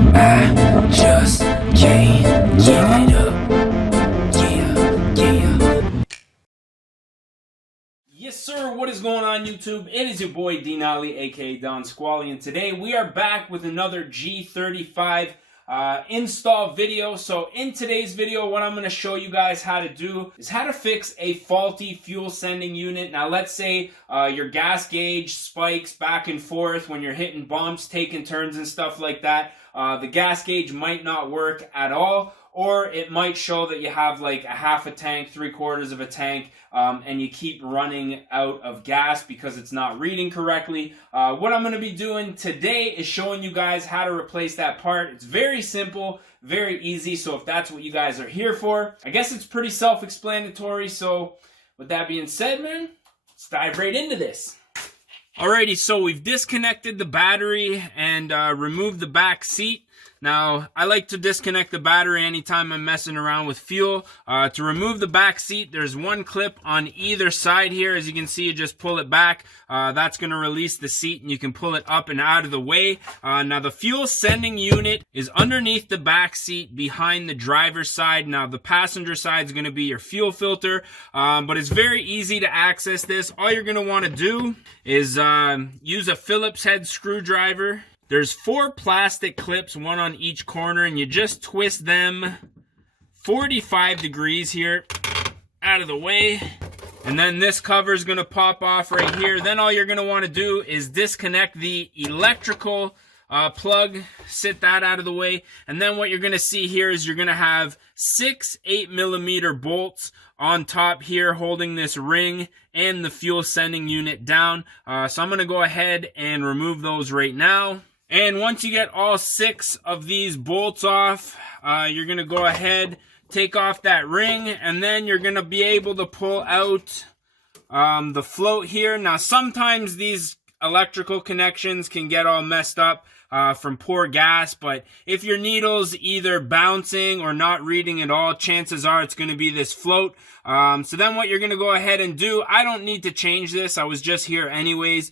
I just can't give it up. Yeah. Yes, sir. What is going on, YouTube? It is your boy Denali, aka Don Squally, and today we are back with another G35 install video. So in today's video, what I'm going to show you guys how to do is how to fix a faulty fuel sending unit. Now, let's say your gas gauge spikes back and forth when you're hitting bumps, taking turns and stuff like that. The gas gauge might not work at all, or it might show that you have like a half a tank, 3/4 of a tank, and you keep running out of gas because it's not reading correctly. What I'm going to be doing today is showing you guys how to replace that part. It's very simple, very easy, so if that's what you guys are here for, I guess it's pretty self-explanatory. So with that being said, man, let's dive right into this. Alrighty, so we've disconnected the battery and removed the back seat. Now, I like to disconnect the battery anytime I'm messing around with fuel. To remove the back seat, there's one clip on either side here. As you can see, you just pull it back. That's going to release the seat, and you can pull it up and out of the way. Now, the fuel sending unit is underneath the back seat behind the driver's side. Now, the passenger side is going to be your fuel filter, but it's very easy to access this. All you're going to want to do is use a Phillips head screwdriver. There's 4 plastic clips, one on each corner, and you just twist them 45 degrees here out of the way. And then this cover is going to pop off right here. Then all you're going to want to do is disconnect the electrical plug, sit that out of the way. And then what you're going to see here is you're going to have 6 8mm bolts on top here holding this ring and the fuel sending unit down. So I'm going to go ahead and remove those right now. And once you get all 6 of these bolts off, you're going to go ahead, take off that ring, and then you're going to be able to pull out the float here. Now, sometimes these electrical connections can get all messed up from poor gas, but if your needle's either bouncing or not reading at all, chances are it's going to be this float. So then what you're going to go ahead and do, I don't need to change this. I was just here anyways,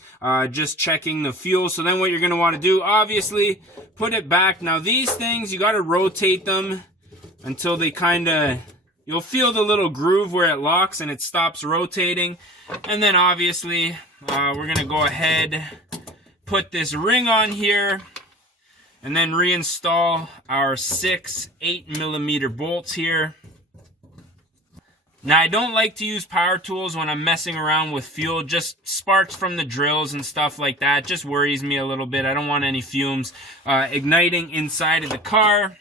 just checking the fuel. So then what you're going to want to do, obviously, put it back. Now these things, you got to rotate them until they kind of, you'll feel the little groove where it locks and it stops rotating. And then obviously, we're going to go ahead, put this ring on here, and then reinstall our 6 8mm bolts here. Now, I don't like to use power tools when I'm messing around with fuel. Just sparks from the drills and stuff like that just worries me a little bit. I don't want any fumes igniting inside of the car.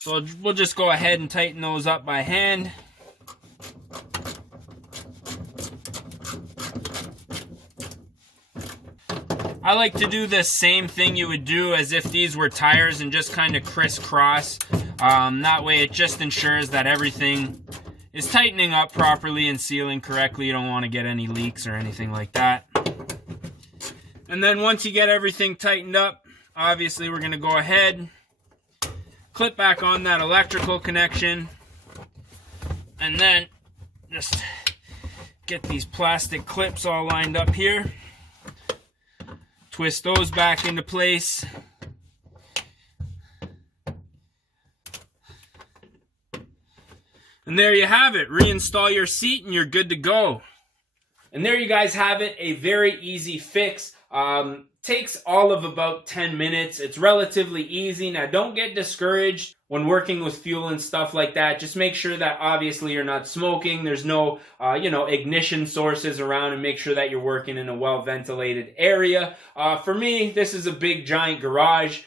So we'll just go ahead and tighten those up by hand. I like to do the same thing you would do as if these were tires and just kind of crisscross. That way it just ensures that everything is tightening up properly and sealing correctly. You don't want to get any leaks or anything like that. And then once you get everything tightened up, obviously we're going to go ahead, clip back on that electrical connection, and then just get these plastic clips all lined up here. Twist those back into place. And there you have it. Reinstall your seat and you're good to go. And there you guys have it. A very easy fix. Takes all of about 10 minutes. It's relatively easy. Now, don't get discouraged when working with fuel and stuff like that. Just make sure that obviously you're not smoking. There's no, ignition sources around, and make sure that you're working in a well-ventilated area. For me, this is a big, giant garage.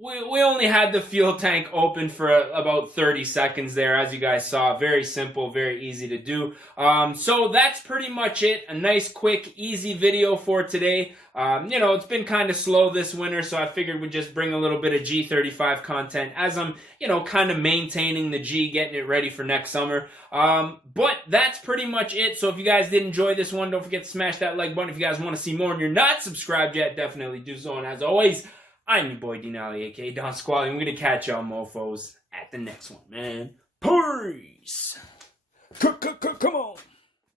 We only had the fuel tank open for about 30 seconds there, as you guys saw. Very simple, very easy to do. So that's pretty much it. A nice, quick, easy video for today. It's been kind of slow this winter, so I figured we'd just bring a little bit of G35 content as I'm, kind of maintaining the G, getting it ready for next summer. But that's pretty much it. So if you guys did enjoy this one, don't forget to smash that like button. If you guys want to see more and you're not subscribed yet, definitely do so. And as always, I'm your boy Denali, aka Don Squally. I'm going to catch y'all mofos at the next one, man. Peace! Come on!